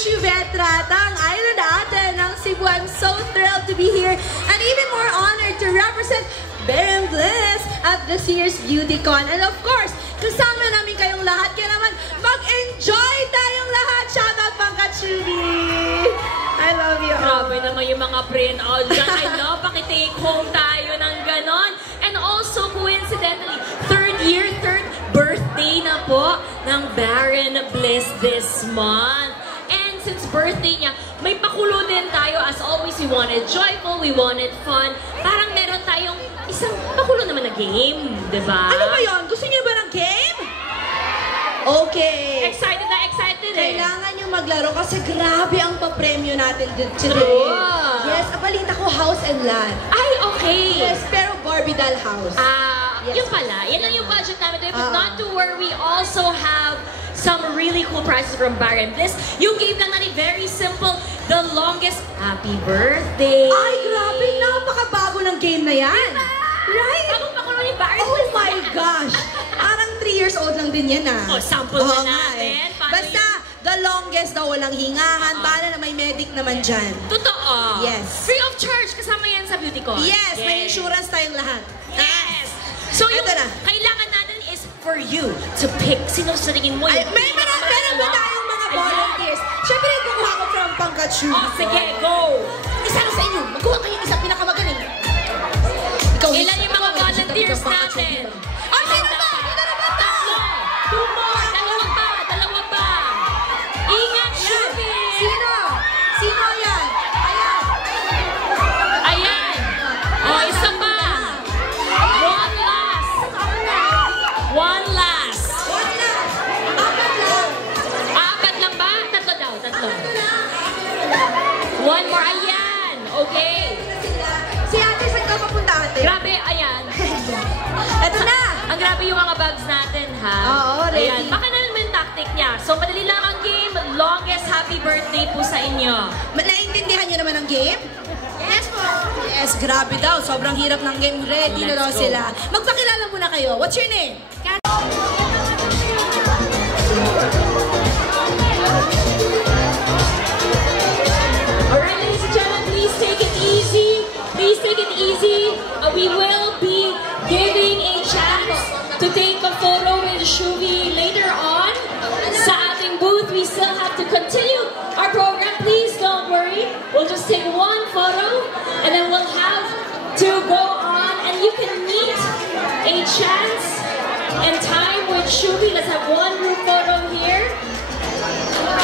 Vetrata, ang island ate ng Cebu. I'm so thrilled to be here and even more honored to represent Bear and Bliss at this year's BeautyCon. And of course, kasama namin kayong lahat. Kaya naman, mag-enjoy tayong lahat. Shout out Pangkat Shubi! I love you all. Grabe naman yung mga print out dyan. I love paki-take home tayo ng ganon. And also, coincidentally, third birthday na po ng Baron Bliss this month. And since birthday niya, may pakulo din tayo. As always, we wanted joyful, we wanted fun. Parang meron tayong isang pakulo naman na game, diba? Ano ba yun? Gusto niyo ba ng game? Okay. Excited na excited eh. Kailangan nyo maglaro kasi grabe ang papremyo natin today. True. Yes, balita ko house and land. Ay, okay. Yes, pero Barbie doll house. Yes. Yun pala. Yan lang yung budget namin today. But not to worry, we also have some really cool prizes from Baron Bliss. Yung game lang natin, very simple. The longest happy birthday. Ay, grabe. Napakabago ng game na yan. Right? Bagong pakulo ni Baron Oh Bliss. my gosh. Parang 3 years old lang din yan ah. Oh, sample na natin. Basta, the longest daw walang hingahan. Para na may medic naman dyan. Totoo. Yes. Free of charge. Kasama yan sa BeautyCon. Yes, may insurance tayong lahat. Yes. So yung Ito na. kailangan natin is for you to pick. Sino sa tingin mo? Ay, meron ba tayong mga volunteers? Siyempre, kukuha ko from Pangkat Shubi. Oh, sige, go! Isa na sa inyo. Magkuha kayo isa pinakamagaling. Ikaw, Ilan yung mga volunteers natin? Oh, sino ba? Sino na ba ito? Tatlo! Two more! Dalawa pa! Ingat, Shubi! Sino? Sino yan? Ayan. Ayan! Oh, isa pa! One last! One last. Apat lang. Apat lang ba? Tatlo daw, tatlo. One more, ayan! Okay. Si ate, saan ka papunta ate? Grabe, ayan. Ito na! Ang grabe yung mga bags natin, ha? Oo, ready. Ayan, baka naman yung tactic niya. So, madali lang ang game. Longest happy birthday po sa inyo. Naiintindihan nyo naman ang game? Yes po. Yes, grabe daw. Sobrang hirap ng game. Ready na daw Let's go. sila. Magpakilala muna kayo. What's your name? Alright, ladies and gentlemen, please take it easy. Please take it easy. We will be giving a chance to take a photo with Shubi later on. Sa ating booth, we still have to continue our program. Please don't worry. We'll just take one photo and then we'll have to go on and you can meet a chance and time with Shubi. Let's have one group photo.